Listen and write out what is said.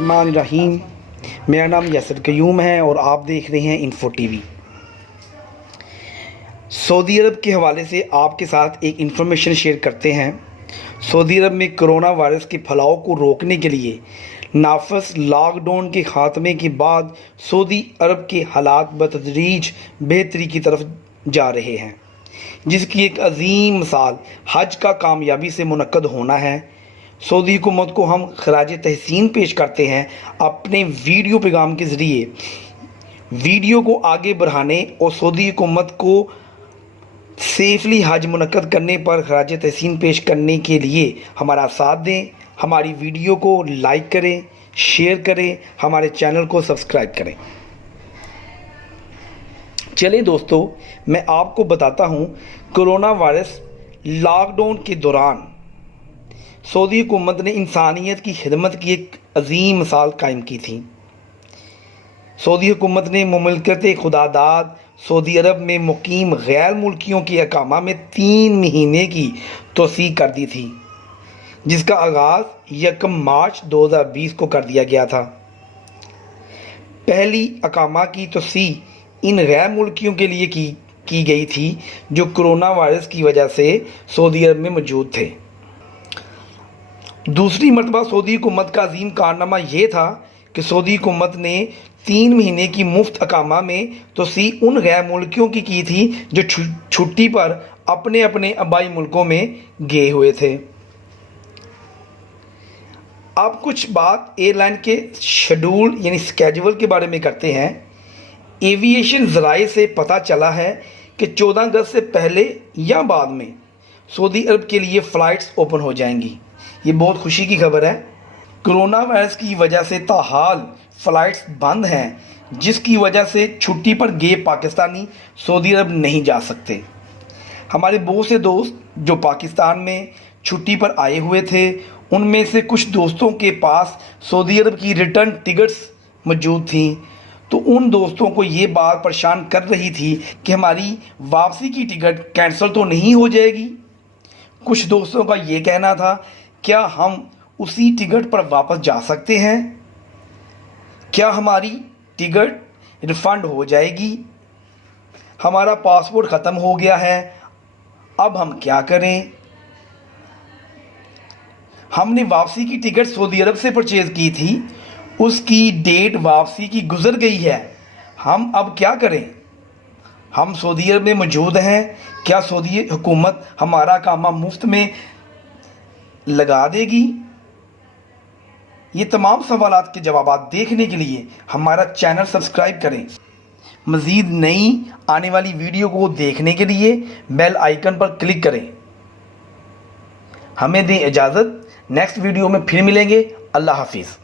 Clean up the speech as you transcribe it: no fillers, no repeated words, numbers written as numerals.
الرحمن الرحیم۔ میرا نام یاسر قیوم ہے اور آپ دیکھ رہے ہیں انفو ٹی وی۔ سعودی عرب کے حوالے سے آپ کے ساتھ ایک انفارمیشن شیئر کرتے ہیں۔ سعودی عرب میں کرونا وائرس کے پھیلاؤ کو روکنے کے لیے نافذ لاک ڈاؤن کے خاتمے کے بعد سعودی عرب کے حالات بتدریج بہتری کی طرف جا رہے ہیں، جس کی ایک عظیم مثال حج کا کامیابی سے منعقد ہونا ہے۔ سعودی حکومت کو ہم خراج تحسین پیش کرتے ہیں اپنے ویڈیو پیغام کے ذریعے ویڈیو کو آگے بڑھانے اور سعودی حکومت کو سیفلی حج منعقد کرنے پر خراج تحسین پیش کرنے کے لیے ہمارا ساتھ دیں۔ ہماری ویڈیو کو لائک کریں، شیئر کریں، ہمارے چینل کو سبسکرائب کریں۔ چلیں دوستو، میں آپ کو بتاتا ہوں کرونا وائرس لاک ڈاؤن کے دوران سعودی حکومت نے انسانیت کی خدمت کی ایک عظیم مثال قائم کی تھی۔ سعودی حکومت نے مملکت خداداد سعودی عرب میں مقیم غیر ملکیوں کے اقامہ میں 3 مہینے کی توسیع کر دی تھی، جس کا آغاز 1 مارچ 2020 کو کر دیا گیا تھا۔ پہلی اقامہ کی توسیع ان غیر ملکیوں کے لیے کی گئی تھی جو کرونا وائرس کی وجہ سے سعودی عرب میں موجود تھے۔ دوسری مرتبہ سعودی حکومت کا عظیم کارنامہ یہ تھا کہ سعودی حکومت نے 3 مہینے کی مفت اقامہ میں توسیع ان غیر ملکیوں کی تھی جو چھٹی پر اپنے اپنے آبائی ملکوں میں گئے ہوئے تھے۔ اب کچھ بات ایئر لائن کے شیڈول یعنی اسکیجول کے بارے میں کرتے ہیں۔ ایوییشن ذرائع سے پتہ چلا ہے کہ 14 اگست سے پہلے یا بعد میں سعودی عرب کے لیے فلائٹس اوپن ہو جائیں گی۔ یہ بہت خوشی کی خبر ہے۔ کرونا وائرس کی وجہ سے تاحال فلائٹس بند ہیں، جس کی وجہ سے چھٹی پر گئے پاکستانی سعودی عرب نہیں جا سکتے۔ ہمارے بہت سے دوست جو پاکستان میں چھٹی پر آئے ہوئے تھے، ان میں سے کچھ دوستوں کے پاس سعودی عرب کی ریٹرن ٹکٹس موجود تھیں، تو ان دوستوں کو یہ بات پریشان کر رہی تھی کہ ہماری واپسی کی ٹکٹ کینسل تو نہیں ہو جائے گی۔ کچھ دوستوں کا یہ کہنا تھا، کیا ہم اسی ٹکٹ پر واپس جا سکتے ہیں؟ کیا ہماری ٹکٹ ریفنڈ ہو جائے گی؟ ہمارا پاسپورٹ ختم ہو گیا ہے، اب ہم کیا کریں؟ ہم نے واپسی کی ٹکٹ سعودی عرب سے پرچیز کی تھی، اس کی ڈیٹ واپسی کی گزر گئی ہے، ہم اب کیا کریں؟ ہم سعودی عرب میں موجود ہیں، کیا سعودی حکومت ہمارا اقامہ مفت میں لگا دے گی؟ یہ تمام سوالات کے جوابات دیکھنے کے لیے ہمارا چینل سبسکرائب کریں۔ مزید نئی آنے والی ویڈیو کو دیکھنے کے لیے بیل آئیکن پر کلک کریں۔ ہمیں دیں اجازت، نیکسٹ ویڈیو میں پھر ملیں گے۔ اللہ حافظ۔